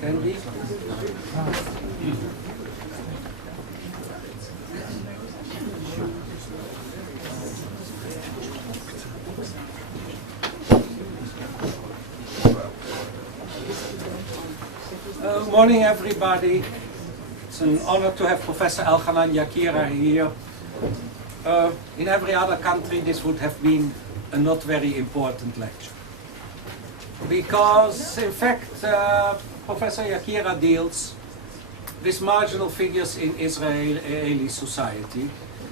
Can we? Morning, everybody. It's an honor to have Professor Elhanan Yakira here. In every other country, this would have been a not very important lecture. Because, in fact, Professor Yakira deals with marginal figures in Israeli society.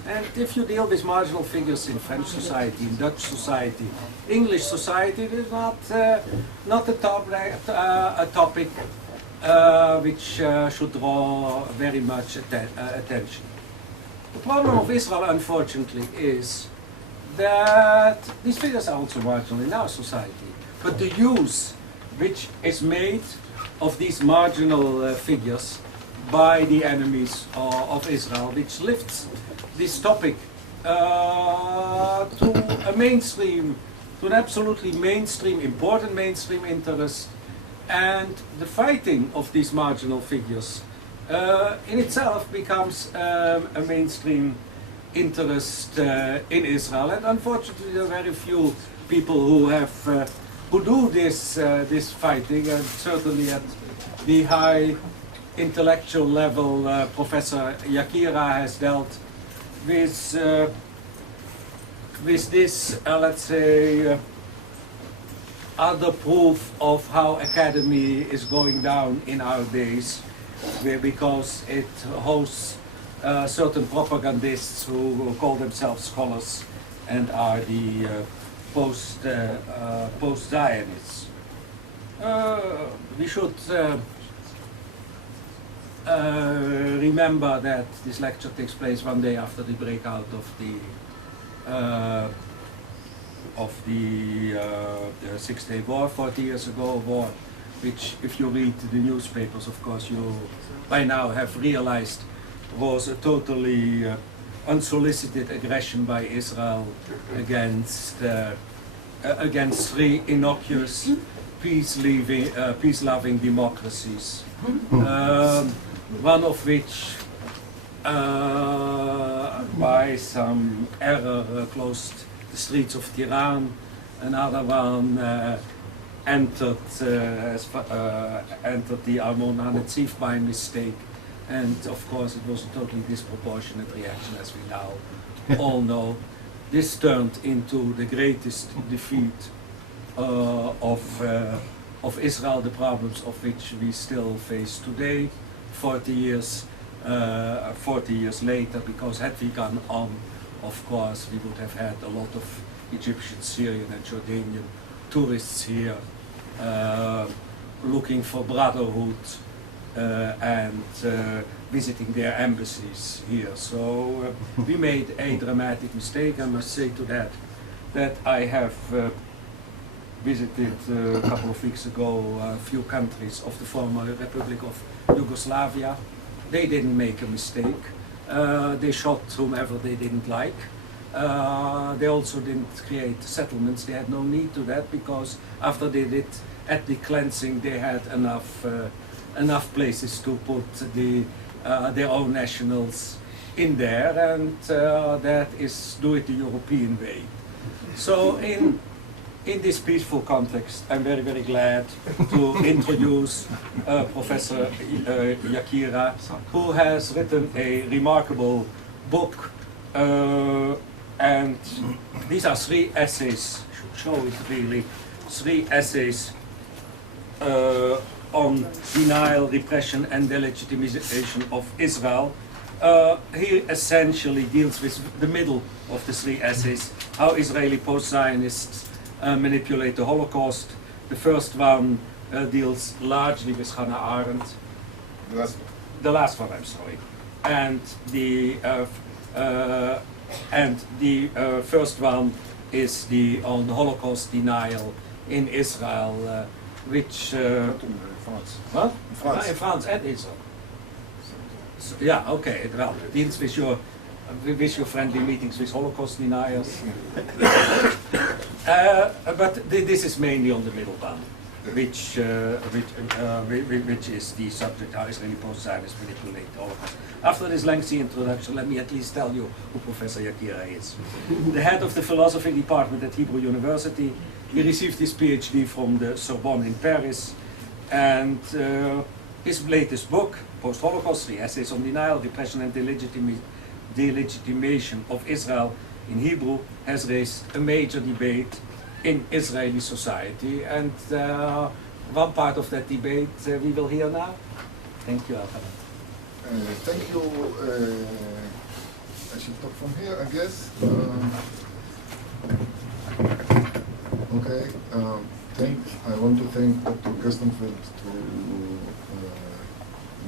And if you deal with marginal figures in French society, in Dutch society, English society, it is not a topic which should draw very much attention. The problem of Israel, unfortunately, is that these figures are also marginal in our society. But the use which is made of these marginal figures by the enemies of Israel, which lifts this topic to a mainstream, to an absolutely mainstream, important mainstream interest, and the fighting of these marginal figures in itself becomes a mainstream interest in Israel. And unfortunately, there are very few people who do this fighting, and certainly at the high intellectual level, Professor Yakira has dealt with this, let's say, other proof of how academy is going down in our days, because it hosts certain propagandists who call themselves scholars and are the post-Zionists. We should remember that this lecture takes place one day after the breakout of the Six-Day War, 40 years ago, a war which, if you read the newspapers, of course, you by now have realized was a totally unsolicited aggression by Israel against three innocuous, peace-loving democracies, one of which, by some error, closed the streets of Tehran. Another one entered the Armon-Hanetzif by mistake, and of course it was a totally disproportionate reaction, as we now all know. This turned into the greatest defeat of Israel, the problems of which we still face today, 40 years later, because had we gone on, of course, we would have had a lot of Egyptian, Syrian and Jordanian tourists here looking for brotherhood and visiting their embassies here. So we made a dramatic mistake. I must say to that I have visited a couple of weeks ago a few countries of the former Republic of Yugoslavia. They didn't make a mistake. They shot whomever they didn't like. They also didn't create settlements. They had no need to that, because after they did ethnic cleansing, they had enough places to put their own nationals in there, and that is do it the European way. So in this peaceful context, I'm very, very glad to introduce Professor Yakira, who has written a remarkable book, and these are three essays, show it really, three essays on denial, repression and delegitimization of Israel. He essentially deals with the middle of the three essays, how Israeli post-Zionists manipulate the Holocaust. The first one deals largely with Hannah Arendt. The last one, I'm sorry. And the first one is on the Holocaust denial in Israel, which France. What? In France. In France and Israel. So, yeah, okay. Well, it deals with your friendly meetings with Holocaust deniers. But this is mainly on the middle one. which is the subject, how Israeli post-Zionists manipulate the Holocaust. After this lengthy introduction, let me at least tell you who Professor Yakira is. The head of the philosophy department at Hebrew University. He received his Ph.D. from the Sorbonne in Paris, and his latest book, Post-Holocaust, 3 Essays on Denial, Repression and Delegitimation of Israel in Hebrew, has raised a major debate in Israeli society, and one part of that debate we will hear now. Thank you, Elhanan. Thank you. I should talk from here, I guess. Okay. I want to thank Dr. Gerstenfeld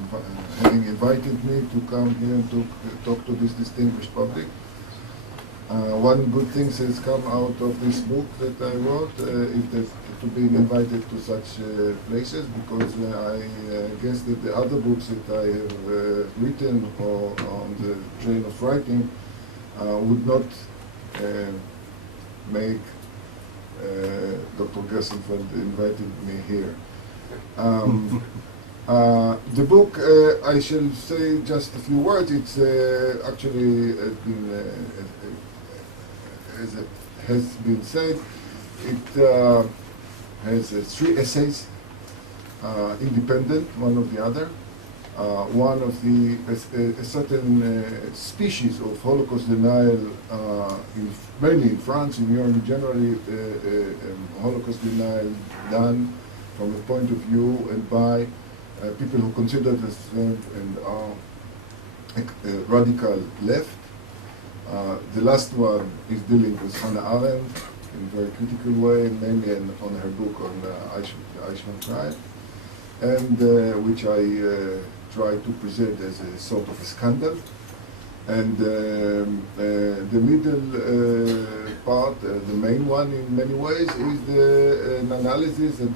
for having invited me to come here and to talk to this distinguished public. One good thing has come out of this book that I wrote, is that to being invited to such places, because I guess that the other books that I have written or on the train of writing would not make Dr. Gerstenfeld invited me here. The book, I shall say just a few words. It's actually been, as it has been said, it has 3 essays, independent, one of the other. One of the a certain species of Holocaust denial, mainly in France, in Europe, generally Holocaust denial done from a point of view and by people who consider themselves and are radical left. The last one is dealing with Hannah Arendt in a very critical way, mainly on her book on the Eichmann trial, and which I try to present as a sort of a scandal. And the middle part, the main one in many ways, is an analysis and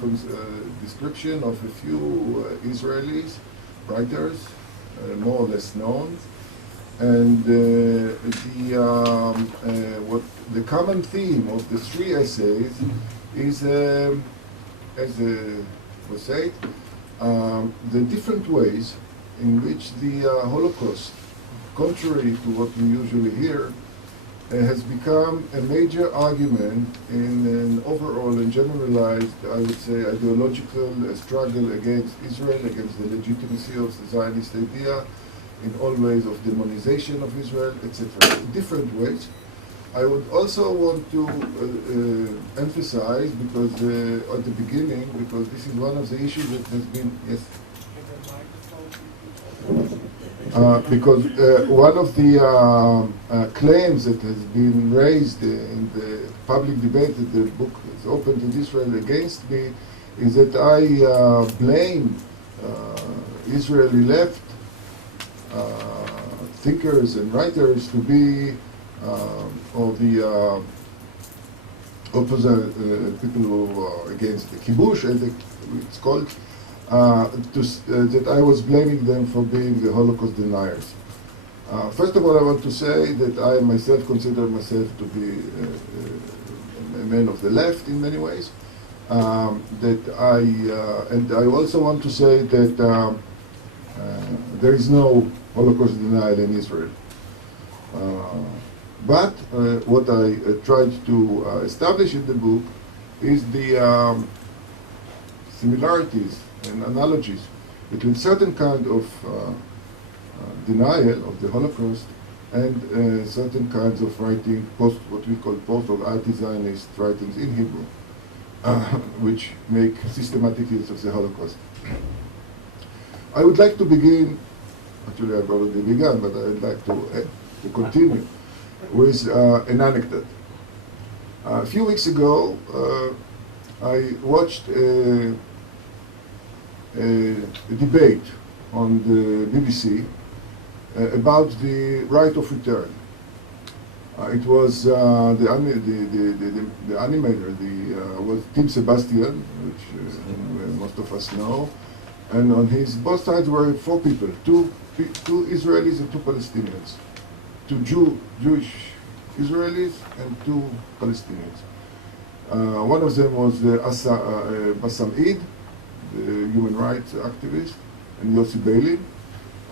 description of a few Israelis, writers, more or less known. And what the common theme of the 3 essays is, as was said, the different ways in which the Holocaust, contrary to what we usually hear, has become a major argument in an overall and generalized, I would say, ideological struggle against Israel, against the legitimacy of the Zionist idea, in all ways of demonization of Israel, etc. Different ways. I would also want to emphasize, because at the beginning, because this is one of the issues that has been, yes? Because one of the claims that has been raised in the public debate that the book is open to Israel against me is that I blame Israeli left thinkers and writers to be or the opposite people who are against the kibush, as it's called, that I was blaming them for being the Holocaust deniers. First of all, I want to say that I myself consider myself to be a man of the left in many ways. And I also want to say that there is no Holocaust denial in Israel. But what I tried to establish in the book is the similarities and analogies between certain kind of denial of the Holocaust and certain kinds of writing, what we call post or anti-Zionist writings in Hebrew, which make systematic use of the Holocaust. I would like to begin, actually I've already begun, but I would like to continue with an anecdote. A few weeks ago, I watched a debate on the BBC about the right of return. It was the animator was Tim Sebastian, which most of us know, and on his both sides were 4 people, two Israelis and 2 Palestinians, 2 Jewish Israelis and 2 Palestinians. One of them was Bassam Eid, the human rights activist, and Yossi Beilin,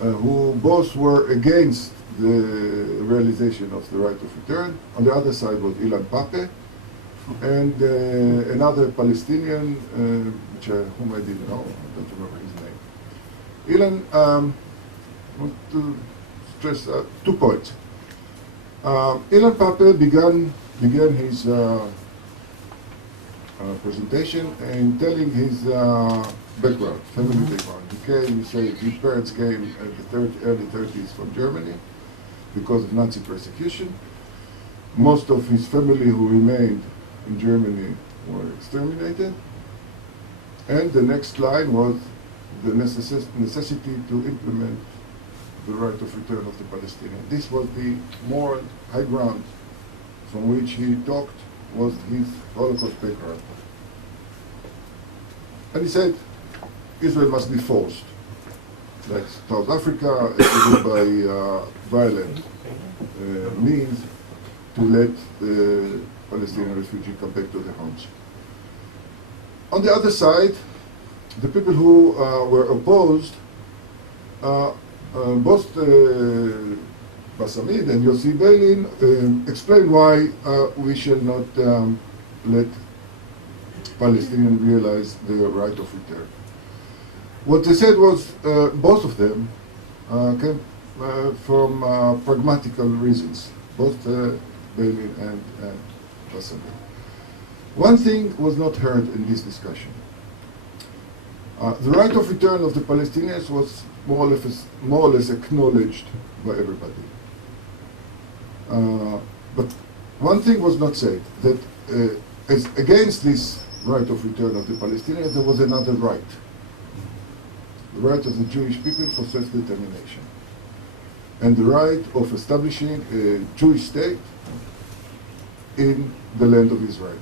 who both were against the realization of the right of return. On the other side was Ilan Pappé, and another Palestinian, whom I didn't know, I don't remember his name. Ilan, want to stress 2 points. Ilan Pappé began his presentation in telling his background, family background. He said his parents came at the early 30s from Germany because of Nazi persecution. Most of his family who remained in Germany were exterminated. And the next line was the necessity to implement the right of return of the Palestinians. This was the moral high ground from which he talked, was his Holocaust background. And he said, Israel must be forced, like South Africa, by violent means, to let the Palestinian refugees come back to their homes. On the other side, the people who were opposed, both Bassam Eid and Yossi Beilin explained why we shall not let Palestinians realize their right of return. What they said was, both of them came from pragmatical reasons, both Beilin and Bassam Eid. One thing was not heard in this discussion. The right of return of the Palestinians was more or less acknowledged by everybody. But one thing was not said, that as against this right of return of the Palestinians, there was another right. The right of the Jewish people for self-determination. And the right of establishing a Jewish state in the land of Israel.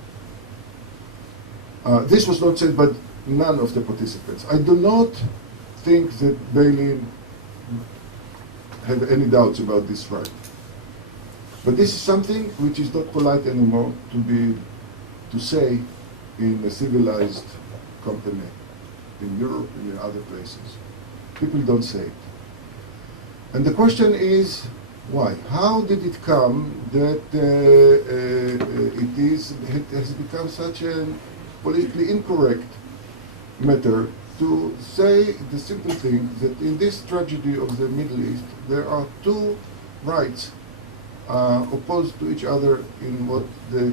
This was not said by none of the participants. I do not think that Beilin had any doubts about this right. But this is something which is not polite anymore to say in a civilized company in Europe and in other places. People don't say it. And the question is, why? How did it come that it has become such a politically incorrect matter to say the simple thing that in this tragedy of the Middle East there are two rights opposed to each other in what the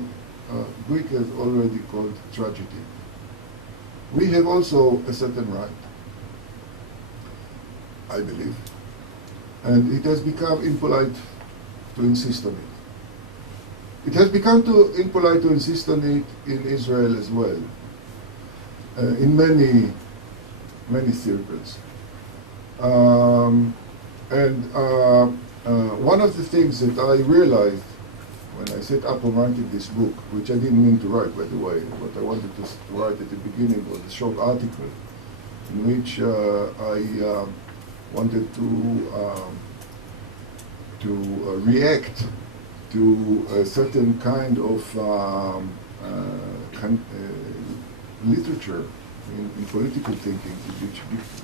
Greek has already called tragedy. We have also a certain right, I believe, and it has become impolite to insist on it. It has become impolite to insist on it in Israel as well, in many circles. One of the things that I realized when I set up on writing this book, which I didn't mean to write, by the way, what I wanted to write at the beginning was a short article in which I wanted to react to a certain kind of literature in political thinking, which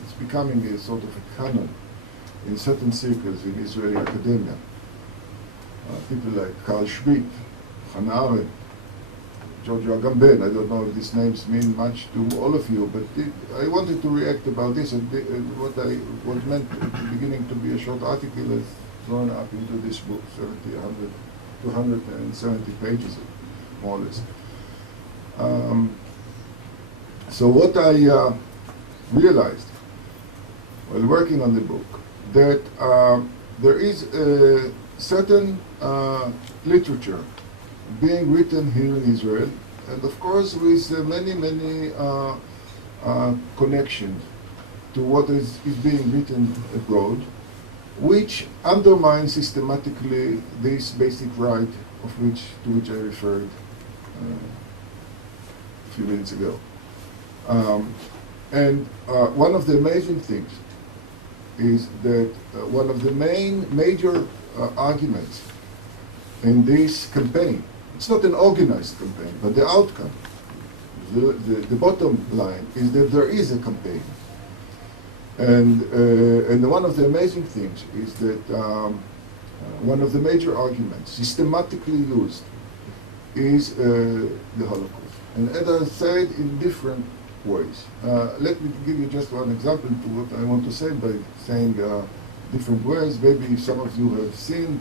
is becoming a sort of a canon in certain circles in Israeli academia. People like Carl Schmitt, Hannah Arendt, Giorgio Agamben. I don't know if these names mean much to all of you, but I wanted to react about this, and what meant at the beginning to be a short article has grown up into this book, 270 pages, more or less. So what I realized while working on the book, that there is a certain literature being written here in Israel, and of course with many connections to what is being written abroad, which undermines systematically this basic right to which I referred a few minutes ago. One of the amazing things is that one of the major arguments in this campaign, it's not an organized campaign, but the outcome, the bottom line is that there is a campaign. And one of the amazing things is that one of the major arguments systematically used is the Holocaust. And as I said, in different ways. Let me give you just one example to what I want to say by saying different ways. Maybe some of you have seen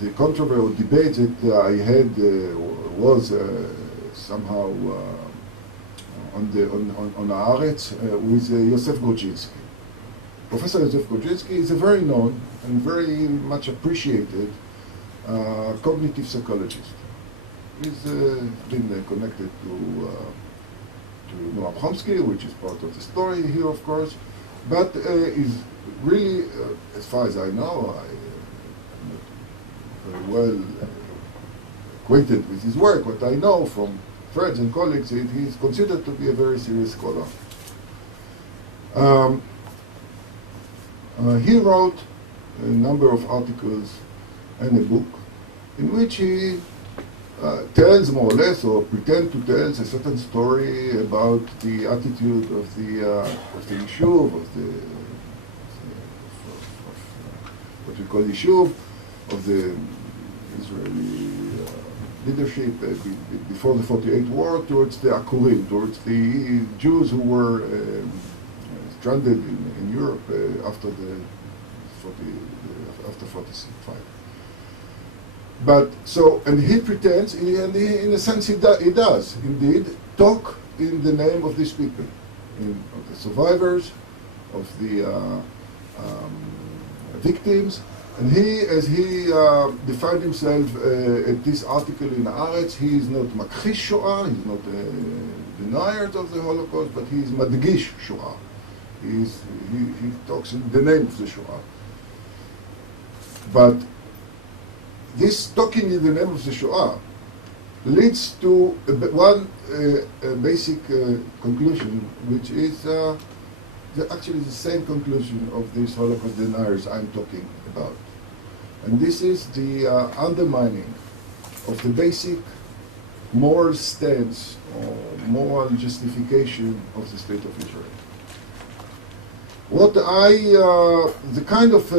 the controversy or debate that I had was somehow on Haaretz with Yosef Grudzinski. Professor Yosef Grudzinski is a very known and very much appreciated cognitive psychologist. He's been connected to Noam Chomsky, which is part of the story here, of course, but is really, as far as I know, I'm not very well acquainted with his work, but I know from friends and colleagues that he's considered to be a very serious scholar. He wrote a number of articles and a book in which he tells more or less, or pretend to tell a certain story about the attitude of the Yishuv, what we call Yishuv, of the Israeli leadership before the 48 war towards the Akurim, towards the Jews who were stranded in Europe after 45. But so, and he pretends, and in a sense he does indeed talk in the name of these people, of the survivors, of the victims. And he, as he defined himself at this article in Haaretz, he is not Makhish Shoah, he's not a denier of the Holocaust, but he is Madgish Shoah. He talks in the name of the Shoah. But this talking in the name of the Shoah leads to one basic conclusion, which is actually the same conclusion of these Holocaust deniers I'm talking about. And this is the undermining of the basic moral stance or moral justification of the state of Israel. What the kind of,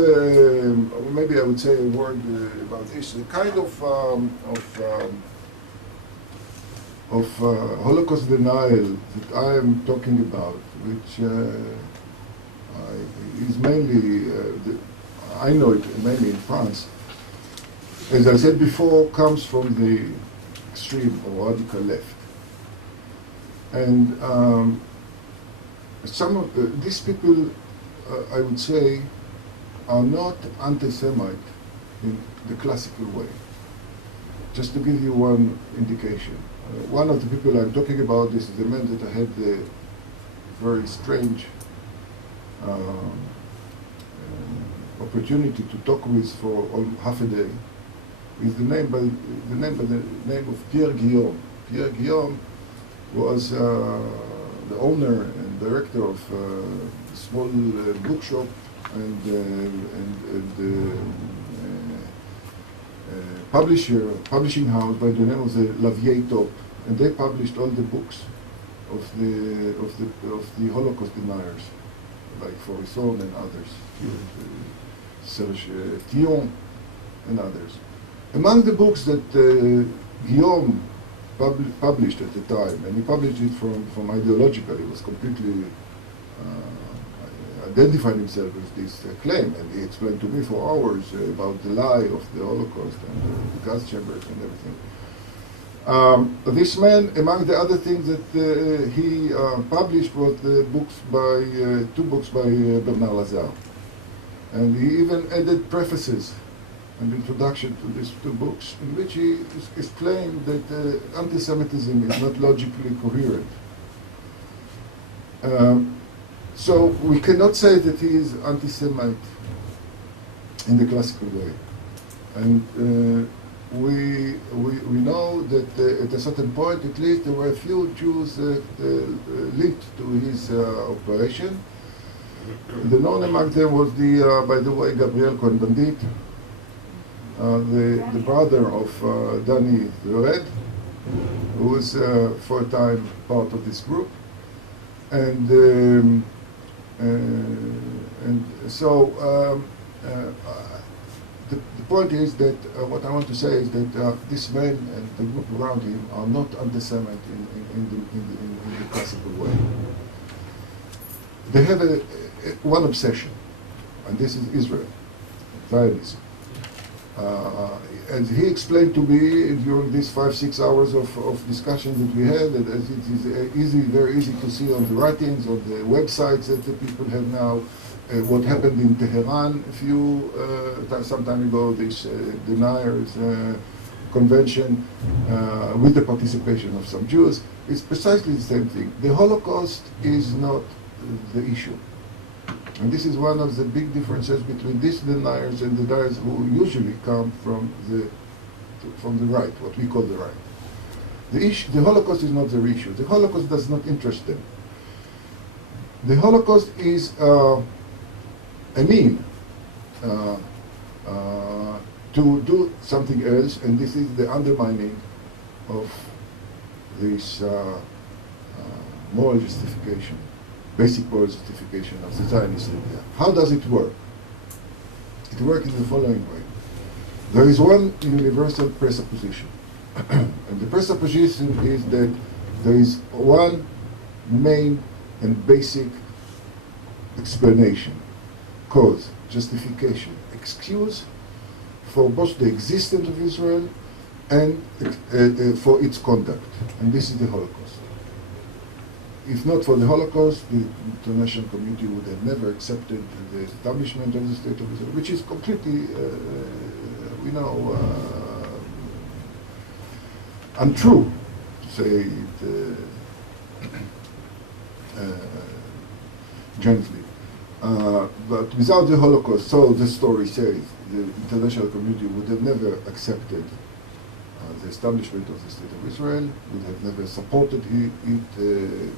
maybe I would say a word about this, the kind of Holocaust denial that I am talking about, which is mainly, I know it mainly in France, as I said before, comes from the extreme or radical left. And some of these people, I would say, are not anti-Semite in the classical way. Just to give you one indication. One of the people I'm talking about, this is the man that I had the very strange opportunity to talk with for half a day, is the name of Pierre Guillaume. Pierre Guillaume was the owner and director of a small bookshop and publishing house by the name of the Lavier Top, and they published all the books of the Holocaust deniers, like Forisson and others, Serge Thion and others. Among the books that Guillaume published at the time, and he published it from ideological, he was completely identified himself with this claim, and he explained to me for hours about the lie of the Holocaust and the gas chambers and everything. This man, among the other things that he published, was the books by two books by Bernard Lazare, and he even added prefaces and introduction to these two books, in which he explained that anti-Semitism is not logically coherent. So we cannot say that he is anti-Semite in the classical way. And we know that at a certain point, at least, there were a few Jews linked to his operation. The known among them was by the way, Gabriel Cohen-Bandit, the brother of Danny Oved, who was for a time part of this group, and so the point is that what I want to say is that this man and the group around him are not anti-Semite in the classical way. They have one obsession, and this is Israel, Zionism. And he explained to me during these 5-6 hours of discussion that we had that it is very easy to see on the writings, on the websites that the people have now, what happened in Tehran a few some time ago, this deniers convention with the participation of some Jews. It's precisely the same thing. The Holocaust is not the issue. And this is one of the big differences between these deniers and the deniers who usually come from the right, what we call the right. The Holocaust is not their issue. The Holocaust does not interest them. The Holocaust is a mean to do something else, and this is the undermining of this moral justification, basic moral justification of the Zionist idea. How does it work? It works in the following way. There is one universal presupposition, and the presupposition is that there is one main and basic explanation, cause, justification, excuse for both the existence of Israel and for its conduct, and this is the Holocaust. If not for the Holocaust, the international community would have never accepted the establishment of the State of Israel, which is completely, untrue, to say it gently. But without the Holocaust, so the story says, the international community would have never accepted the establishment of the State of Israel, would have never supported it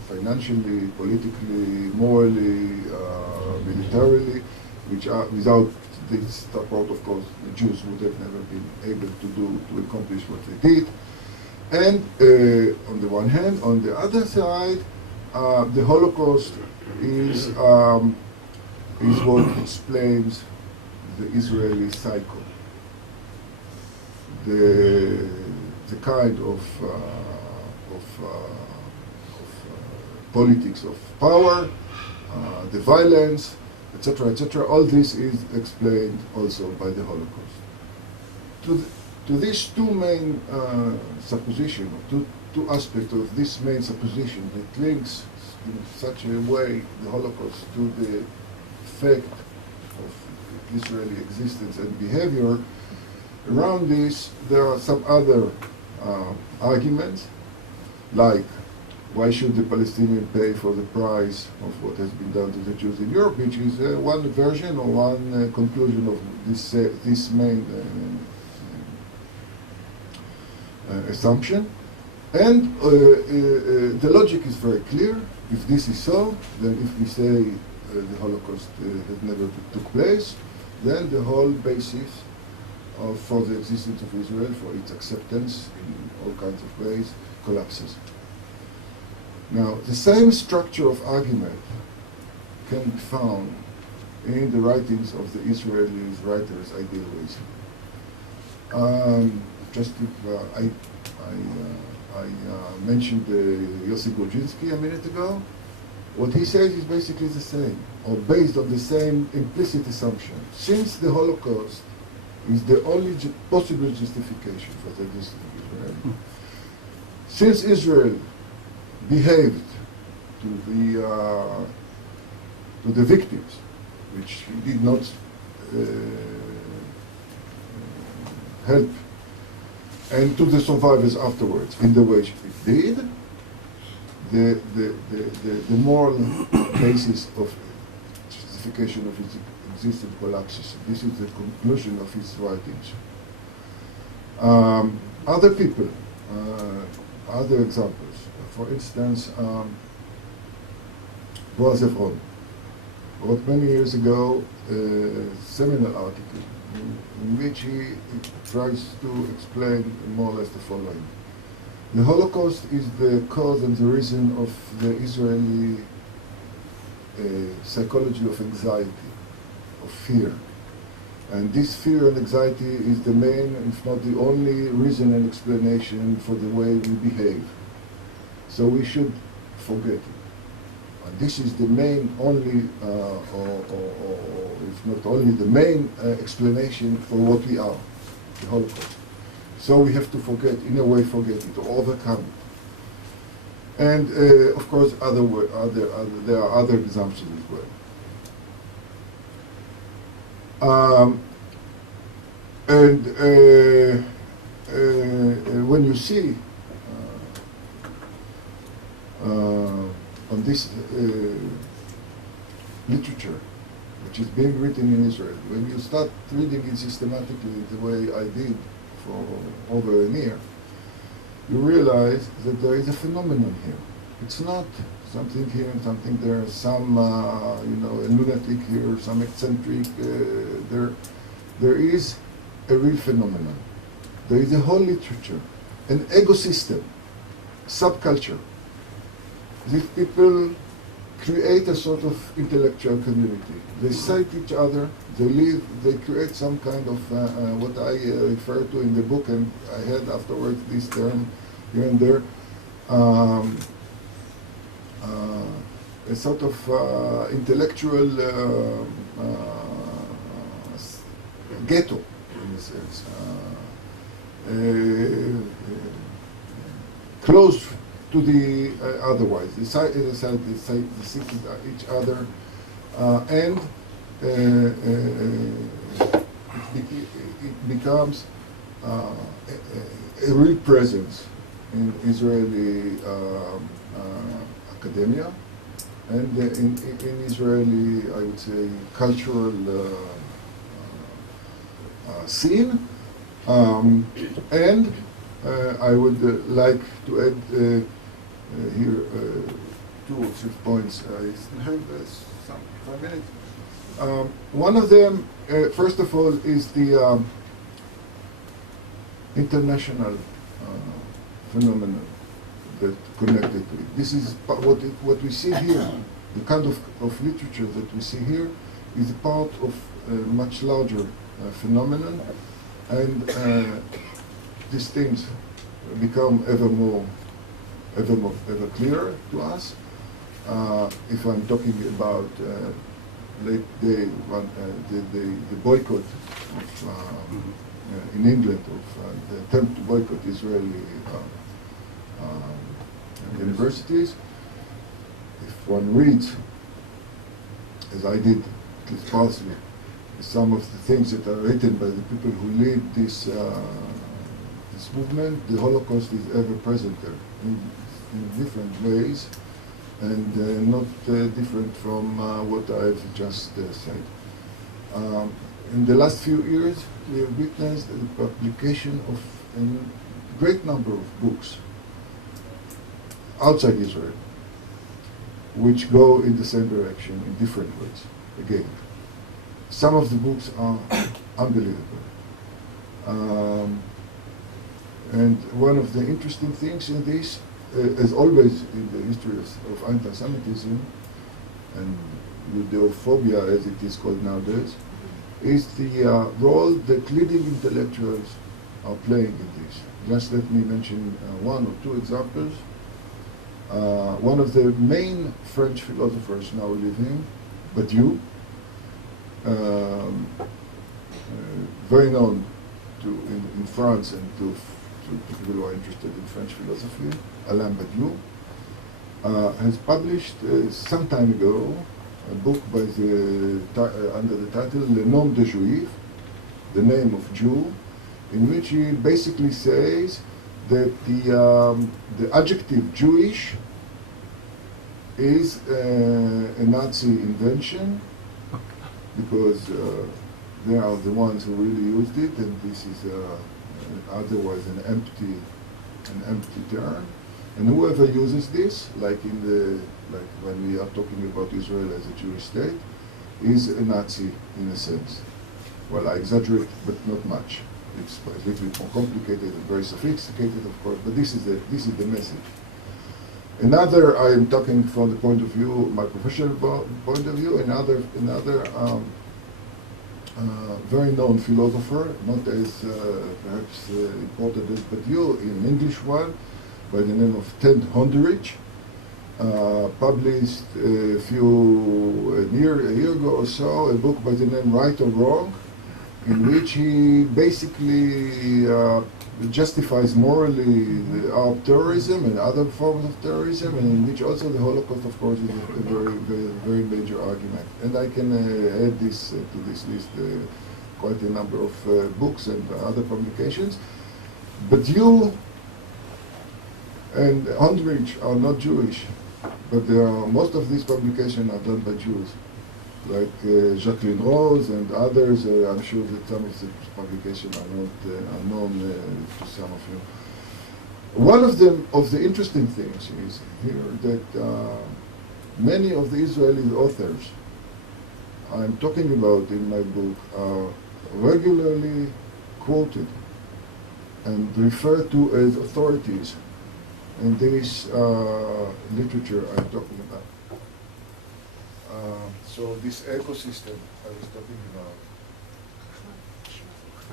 financially, politically, morally, militarily, which are, without this support, of course, the Jews would have never been able to accomplish what they did. And on the one hand, on the other side, the Holocaust is what explains the Israeli cycle. The kind of politics of power, the violence, etc., etc. All this is explained also by the Holocaust. To these two main suppositions, two aspects of this main supposition that links in such a way the Holocaust to the fact of Israeli existence and behavior, around this there are some other arguments, like why should the Palestinians pay for the price of what has been done to the Jews in Europe, which is one version or one conclusion of this main assumption. And the logic is very clear. If this is so, then if we say the Holocaust has never took place, then the whole basis for the existence of Israel, for its acceptance in all kinds of ways, collapses. Now, the same structure of argument can be found in the writings of the Israeli writers' idealism. I mentioned Yossi Gorginsky a minute ago. What he says is basically the same, or based on the same implicit assumption. Since the Holocaust is the only possible justification for the existence of Israel, since Israel behaved to the victims, which he did not help, and to the survivors afterwards in the way it did, the moral basis of justification of its existence collapses. This is the conclusion of his writings. Other people, other examples. For instance, Boaz Efron. wrote many years ago a seminal article in which he tries to explain more or less the following. The Holocaust is the cause and the reason of the Israeli psychology of anxiety, of fear. And this fear and anxiety is the main, if not the only, reason and explanation for the way we behave. So we should forget it. And this is the main, only, or if not only, the main explanation for what we are, the Holocaust. So we have to forget, in a way forget it, or overcome it. And of course, there are other examples as well. When you see on this literature, which is being written in Israel, when you start reading it systematically the way I did for over a year, you realize that there is a phenomenon here. It's not something here and something there, some a lunatic here, some eccentric. There is a real phenomenon. There is a whole literature, an ecosystem, subculture. These people create a sort of intellectual community. They cite each other, they live, they create some kind of what I refer to in the book, and I had afterwards this term here and there, a sort of intellectual ghetto, in a sense, close to the otherwise. They seek each other, and it becomes a real presence in Israeli academia and in Israeli, I would say, cultural scene. And I would like to add here 2 or 3 points. I still have some 5 minutes. One of them, first of all, is the international phenomenon that connected to it. This is what we see here. The kind of literature that we see here is part of a much larger phenomenon, and these things become ever clearer to us. If I'm talking about late day, the boycott of, in England, of the attempt to boycott Israeli universities, if one reads, as I did, at least partially, some of the things that are written by the people who lead this this movement, the Holocaust is ever present there in different ways, and not different from what I've just said. In the last few years, we have witnessed the publication of a great number of books outside Israel, which go in the same direction in different ways. Again, some of the books are unbelievable. And one of the interesting things in this, as always in the history of anti-Semitism and Judeophobia, as it is called nowadays, is the role that leading intellectuals are playing in this. Just let me mention 1 or 2 examples. One of the main French philosophers now living, Badiou, very known in France and to people who are interested in French philosophy, Alain Badiou, has published some time ago a book by under the title Le Nom de Juif, the name of Jew, in which he basically says that the adjective Jewish is a Nazi invention, because they are the ones who really used it, and this is otherwise an empty term. And whoever uses this, like when we are talking about Israel as a Jewish state, is a Nazi in a sense. Well, I exaggerate, but not much. It's a little bit more complicated and very sophisticated, of course, but this is the message. Another, I am talking from the point of view, my professional point of view, another very known philosopher, not as perhaps important as but you, an English one, by the name of Ted Honderich, published a year ago or so, a book by the name Right or Wrong, in which he basically justifies morally our terrorism and other forms of terrorism, and in which also the Holocaust, of course, is a very major argument. And I can add this to this list quite a number of books and other publications. But you and Ondrich are not Jewish, but most of these publications are done by Jews, like Jacqueline Rose and others. I'm sure that some of the publications are not unknown to some of you. One of the interesting things is here that many of the Israeli authors I'm talking about in my book are regularly quoted and referred to as authorities in this literature I'm talking about. So this ecosystem I was talking about.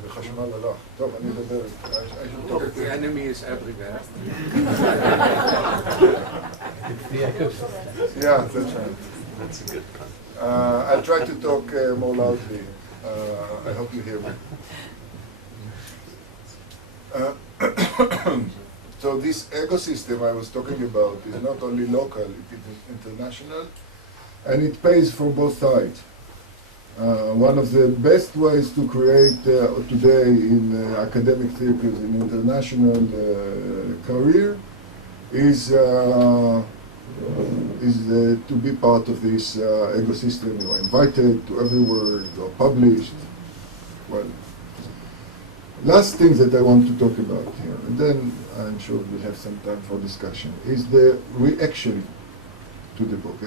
החשמל הלך. טוב, אני אדבר. The enemy is everywhere. Yeah, that's right. That's a good pun. I'll try to talk more loudly. I hope you hear me. So this ecosystem I was talking about is not only local, it is international, and it pays for both sides. One of the best ways to create today in academic circles in international career is to be part of this ecosystem. You are invited to everywhere, you are published. Well, last thing that I want to talk about here, and then I'm sure we'll have some time for discussion, is the reaction to the book.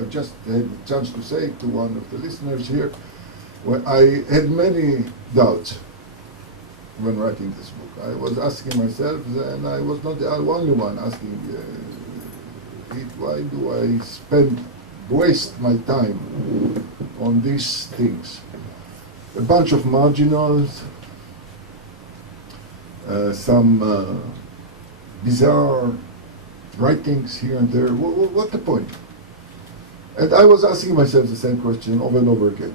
I just had a chance to say to one of the listeners here, well, I had many doubts when writing this book. I was asking myself, and I was not the only one asking, why do I waste my time on these things? A bunch of marginals, some bizarre writings here and there. What's the point? And I was asking myself the same question over and over again.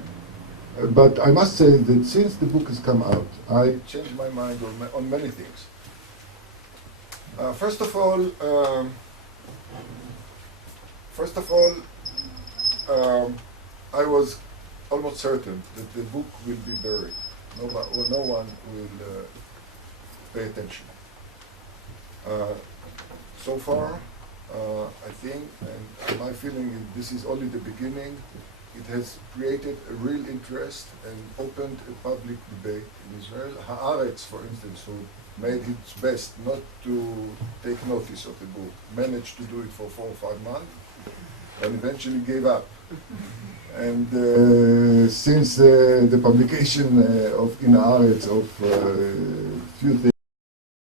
But I must say that since the book has come out, I changed my mind on many things. First of all, I was almost certain that the book will be buried. No one will pay attention. So far, I think, and my feeling is this is only the beginning. It has created a real interest and opened a public debate in Israel. Haaretz, for instance, who made its best not to take notice of the book, managed to do it for 4 or 5 months, and eventually gave up. And since the publication in Haaretz of few things,